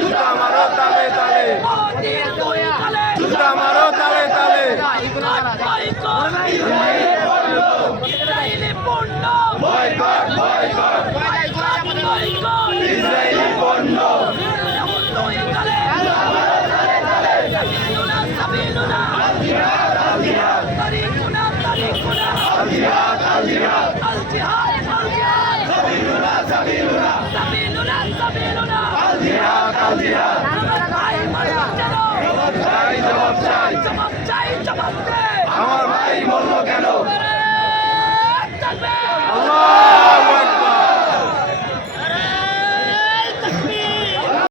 জুতা মারো তালে তালে জুতা মারো তালে তালে ইসরায়েলি পণ্য বয়কট বয়কট ইসরায়েলি পণ্য الجهاد الجهاد الجهاد سبيلنا سبيلنا سبيلنا سبيلنا الجهاد الجهاد